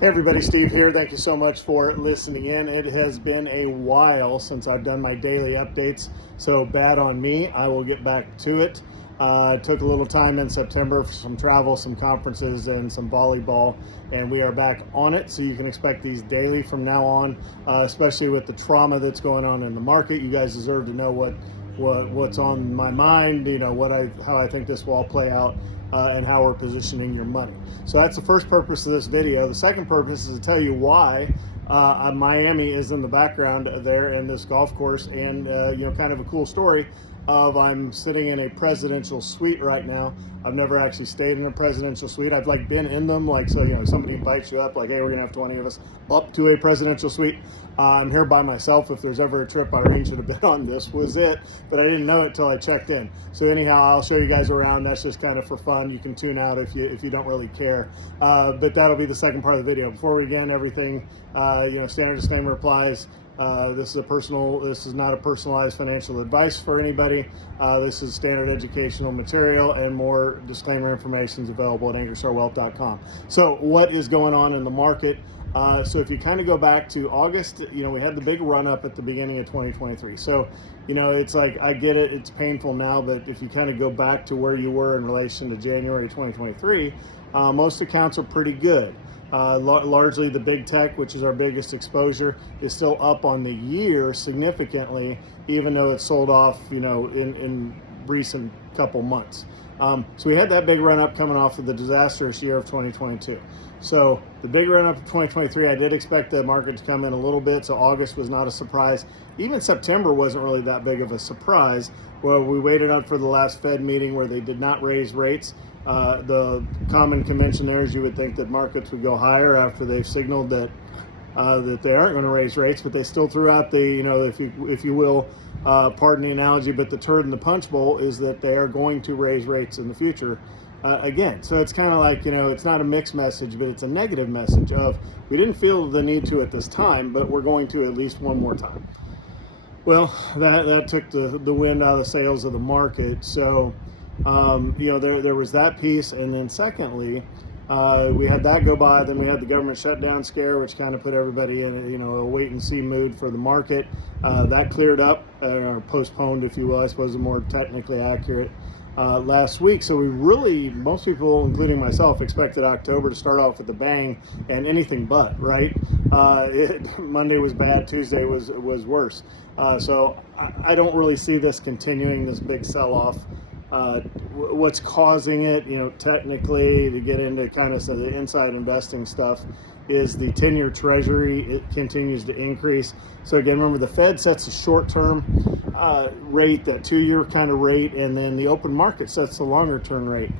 Hey everybody, Steve here. Thank you so much for listening in. It has been a while since I've done my daily updates, so bad on me. I will get back to it. Took a little time in September for some travel, some conferences, and some volleyball, and we are back on it, so you can expect these daily from now on, especially with the trauma that's going on in the market. You guys deserve to know what's on my mind, how I think this will all play out, and how we're positioning your money. So that's the first purpose of this video. The second purpose is to tell you why Miami is in the background there in this golf course, and kind of a cool story of I'm sitting in a presidential suite right now. I've never actually stayed in a presidential suite. I've been in them, somebody invites you up, hey, we're gonna have 20 of us up to a presidential suite. I'm here by myself. If there's ever a trip I arranged to have been on, this was it, but I didn't know it till I checked in. So anyhow, I'll show you guys around. That's just kind of for fun. You can tune out if you don't really care. But that'll be the second part of the video. Before we begin, everything, standard disclaimer applies. This is not a personalized financial advice for anybody. This is standard educational material, and more disclaimer information is available at AnkerstarWealth.com. So what is going on in the market? So if you kind of go back to August, we had the big run up at the beginning of 2023. So, it's I get it, it's painful now, but if you kind of go back to where you were in relation to January 2023, most accounts are pretty good. Largely the big tech, which is our biggest exposure, is still up on the year significantly, even though it's sold off, in recent couple months. So we had that big run up coming off of the disastrous year of 2022. So the big run up of 2023, I did expect the market to come in a little bit. So August was not a surprise. Even September wasn't really that big of a surprise. Well, we waited up for the last Fed meeting where they did not raise rates. The common convention there is you would think that markets would go higher after they've signaled that they aren't going to raise rates, but they still threw out the, if you will, pardon the analogy, but the turd in the punch bowl is that they are going to raise rates in the future again. So it's kind of it's not a mixed message, but it's a negative message of we didn't feel the need to at this time, but we're going to at least one more time. Well, that took the wind out of the sails of the market. So there was that piece, and then secondly, we had that go by. Then we had the government shutdown scare, which kind of put everybody in a wait and see mood for the market. That cleared up, or postponed, if you will, I suppose, is more technically accurate, last week. So most people, including myself, expected October to start off with a bang, and anything but, right? Monday was bad, Tuesday was worse. So I don't really see this continuing, this big sell-off. What's causing it, technically, to get into kind of some of the inside investing stuff, is the 10-year treasury. It continues to increase. So again, remember, the Fed sets a short-term rate, that 2-year kind of rate, and then the open market sets the longer-term rate.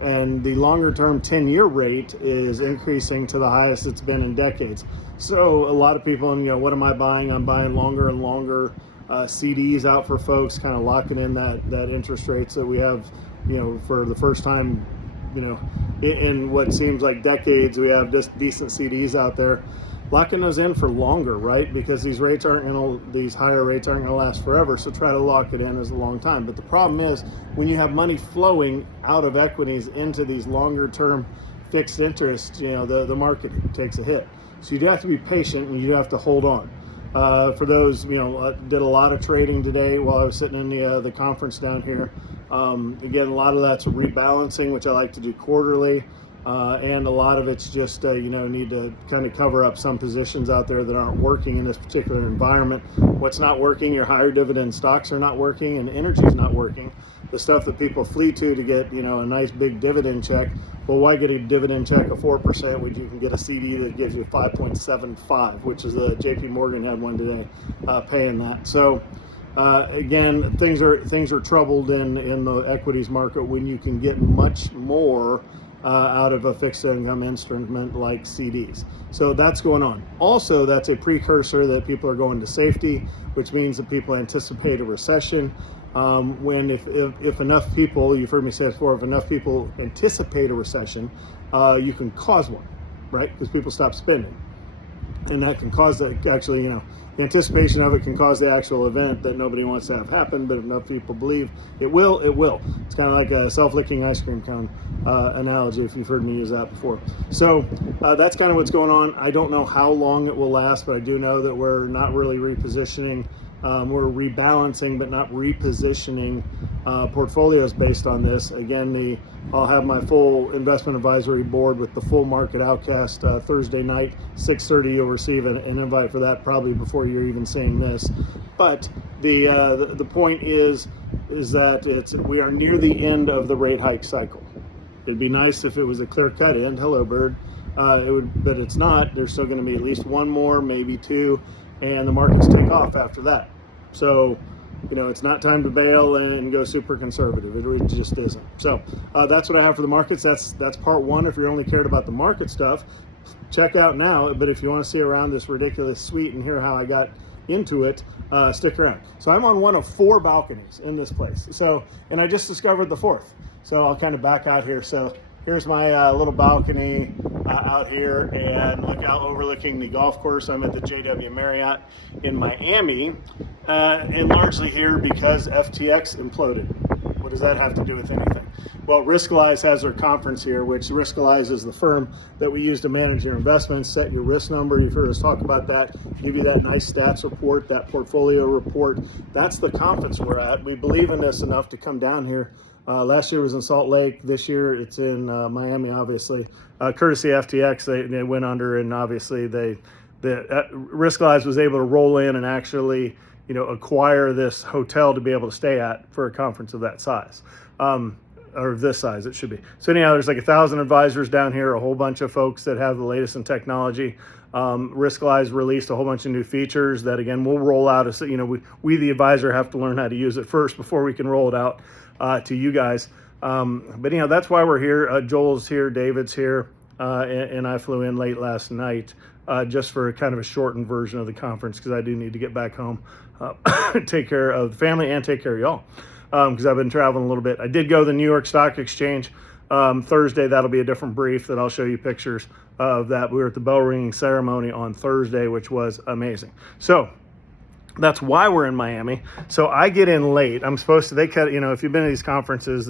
And the longer-term 10-year rate is increasing to the highest it's been in decades. So a lot of people, what am I buying? I'm buying longer and longer CDs out for folks, kind of locking in that interest rates that we have, for the first time, in what seems like decades. We have just decent CDs out there, locking those in for longer, right? Because these higher rates aren't going to last forever. So try to lock it in as a long time. But the problem is when you have money flowing out of equities into these longer term fixed interest, the market takes a hit. So you have to be patient, and you have to hold on. For those, I did a lot of trading today while I was sitting in the conference down here. Again, a lot of that's rebalancing, which I like to do quarterly, and a lot of it's just need to kind of cover up some positions out there that aren't working in this particular environment. What's not working? Your higher dividend stocks are not working, and energy is not working. The stuff that people flee to get a nice big dividend check. Well, why get a dividend check of 4% when you can get a CD that gives you 5.75, which is JP Morgan had one today, paying that. So again, things are troubled in the equities market when you can get much more out of a fixed income instrument like CDs. So that's going on. Also, that's a precursor that people are going to safety, which means that people anticipate a recession. If enough people, you've heard me say it before, if enough people anticipate a recession, you can cause one, right? Because people stop spending. and that can cause the, actually, the anticipation of it can cause the actual event that nobody wants to have happen, but if enough people believe it will, it will. It's kind of like a self-licking ice cream cone analogy, if you've heard me use that before. So that's kind of what's going on. I don't know how long it will last, but I do know that we're not really repositioning. We're rebalancing, but not repositioning portfolios based on this. Again, I'll have my full investment advisory board with the full market outcast Thursday night, 6:30. You'll receive an invite for that probably before you're even seeing this. But the point is that we are near the end of the rate hike cycle. It'd be nice if it was a clear-cut end. Hello, bird. But it's not. There's still going to be at least one more, maybe two, and the markets take off after that. So, it's not time to bail and go super conservative. It just isn't. So that's what I have for the markets. That's part one. If you're only cared about the market stuff, check out now. But if you want to see around this ridiculous suite and hear how I got into it, stick around. So I'm on one of 4 balconies in this place. So, and I just discovered the 4th. So I'll kind of back out here. So here's my little balcony out here, and look out overlooking the golf course. I'm at the JW Marriott in Miami, and largely here because FTX imploded. What does that have to do with anything? Well, Riskalyze has their conference here, which Riskalyze is the firm that we use to manage your investments, set your risk number. You've heard us talk about that, give you that nice stats report, that portfolio report. That's the conference we're at. We believe in this enough to come down here. Last year was in Salt Lake. This year it's in Miami, obviously. Courtesy FTX, they went under, and obviously Riskalyze was able to roll in and actually, acquire this hotel to be able to stay at for a conference of that size, or this size it should be. So anyhow, there's like 1,000 advisors down here, a whole bunch of folks that have the latest in technology. Riskalyze released a whole bunch of new features that, again, we'll roll out. As we the advisor have to learn how to use it first before we can roll it out to you guys. But that's why we're here. Joel's here, David's here, and I flew in late last night just for kind of a shortened version of the conference, because I do need to get back home, take care of the family and take care of y'all, because I've been traveling a little bit. I did go to the New York Stock Exchange Thursday. That'll be a different brief that I'll show you pictures of that. We were at the bell ringing ceremony on Thursday, which was amazing. So that's why we're in Miami. So I get in late. I'm supposed to, if you've been to these conferences,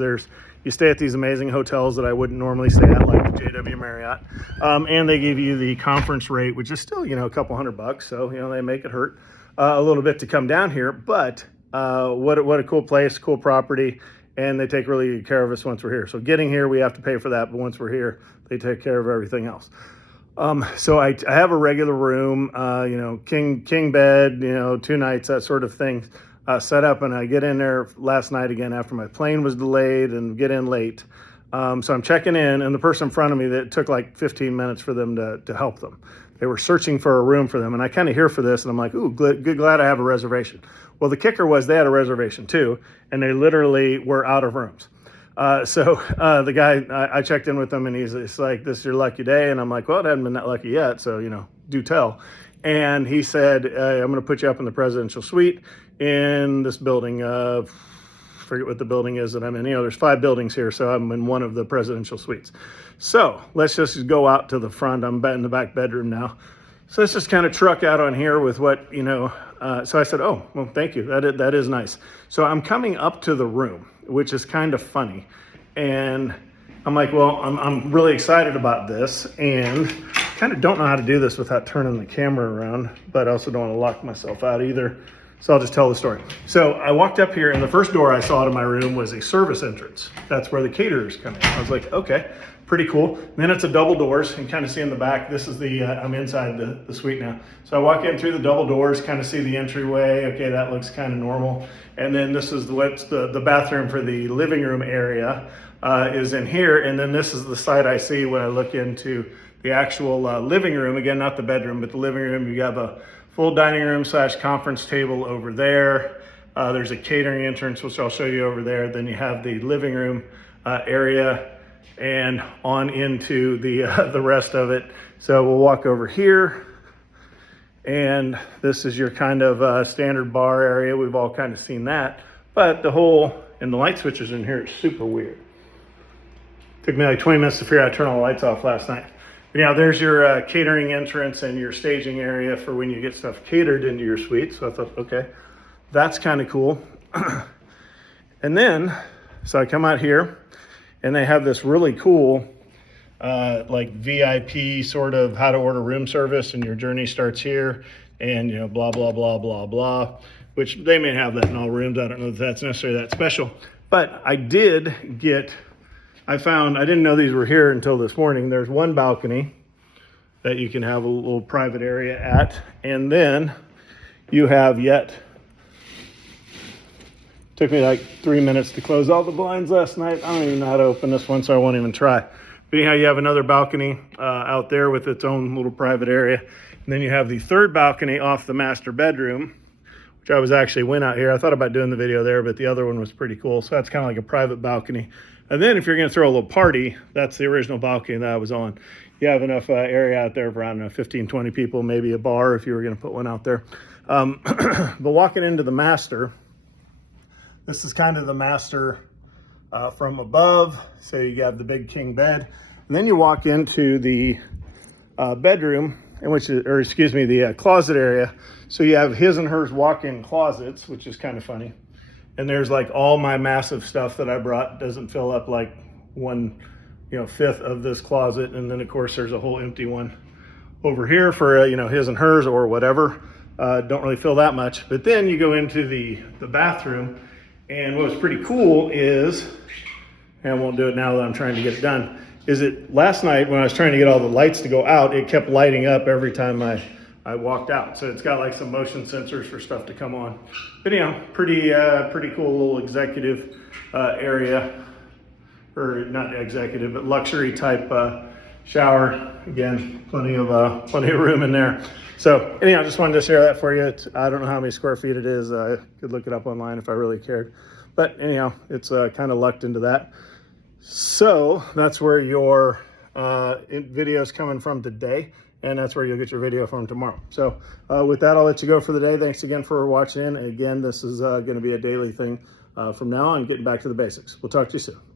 you stay at these amazing hotels that I wouldn't normally stay at, like the JW Marriott. And they give you the conference rate, which is still, a couple $100. So, they make it hurt a little bit to come down here. But what a cool place, cool property. And they take really good care of us once we're here. So getting here, we have to pay for that. But once we're here, they take care of everything else. So I have a regular room, king bed, 2 nights, that sort of thing, set up. And I get in there last night again after my plane was delayed and get in late. So I'm checking in, and the person in front of me, that took like 15 minutes for them to help them. They were searching for a room for them. And I kind of hear for this, and I'm like, ooh, glad I have a reservation. Well, the kicker was they had a reservation too, and they literally were out of rooms. So the guy, I checked in with him, and he's like, this is your lucky day. And I'm like, well, it hasn't been that lucky yet. So, do tell. And he said, I'm going to put you up in the presidential suite in this building. Forget what the building is that I'm in. There's 5 buildings here. So I'm in one of the presidential suites. So let's just go out to the front. I'm in the back bedroom now. So let's just kind of truck out on here with what, so I said, oh, well, thank you. That is nice. So I'm coming up to the room, which is kind of funny. And I'm like, well, I'm really excited about this, and kind of don't know how to do this without turning the camera around, but I also don't want to lock myself out either. So I'll just tell the story. So I walked up here, and the first door I saw to my room was a service entrance. That's where the caterers come in. I was like, okay, pretty cool. And then it's a double doors, and kind of see in the back, this is I'm inside the suite now. So I walk in through the double doors, kind of see the entryway. Okay, that looks kind of normal. And then this is the bathroom for the living room area is in here. And then this is the side I see when I look into the actual living room. Again, not the bedroom, but the living room. You have a full dining room / conference table over there. There's a catering entrance, which I'll show you over there. Then you have the living room area, and on into the rest of it. So we'll walk over here, and this is your kind of standard bar area. We've all kind of seen that, but the light switches in here is super weird. Took me like 20 minutes to figure out how to turn all the lights off last night. Now there's your catering entrance and your staging area for when you get stuff catered into your suite. So I thought, okay, that's kind of cool. And then, so I come out here and they have this really cool like VIP sort of how to order room service, and your journey starts here, and you know, blah, blah, blah, blah, blah, which they may have that in all rooms. I don't know if that's necessarily that special, but I did get, I didn't know these were here until this morning. There's one balcony that you can have a little private area at. And then you have took me like 3 minutes to close all the blinds last night. I don't even know how to open this one, so I won't even try. But anyhow, you have another balcony out there with its own little private area. And then you have the third balcony off the master bedroom, which I went out here. I thought about doing the video there, but the other one was pretty cool. So that's kind of like a private balcony. And then if you're going to throw a little party, that's the original balcony that I was on. You have enough area out there for, I don't know, 15, 20 people, maybe a bar if you were going to put one out there. But walking into the master, this is kind of the master from above. So you have the big king bed. And then you walk into the bedroom, the closet area. So you have his and hers walk-in closets, which is kind of funny. And there's like all my massive stuff that I brought doesn't fill up like 1/5 of this closet. And then of course there's a whole empty one over here for his and hers or whatever. Don't really fill that much. But then you go into the bathroom, and what was pretty cool is, and I won't do it now that I'm trying to get it done, is last night when I was trying to get all the lights to go out, it kept lighting up every time I walked out. So it's got like some motion sensors for stuff to come on. But pretty cool little executive area, or not executive, but luxury type shower. Again, plenty of room in there. So anyhow, I just wanted to share that for you. I don't know how many square feet it is. I could look it up online if I really cared. But anyhow, it's kind of lucked into that. So that's where your video is coming from today. And that's where you'll get your video from tomorrow. So with that, I'll let you go for the day. Thanks again for watching in. And again, this is going to be a daily thing from now on, getting back to the basics. We'll talk to you soon.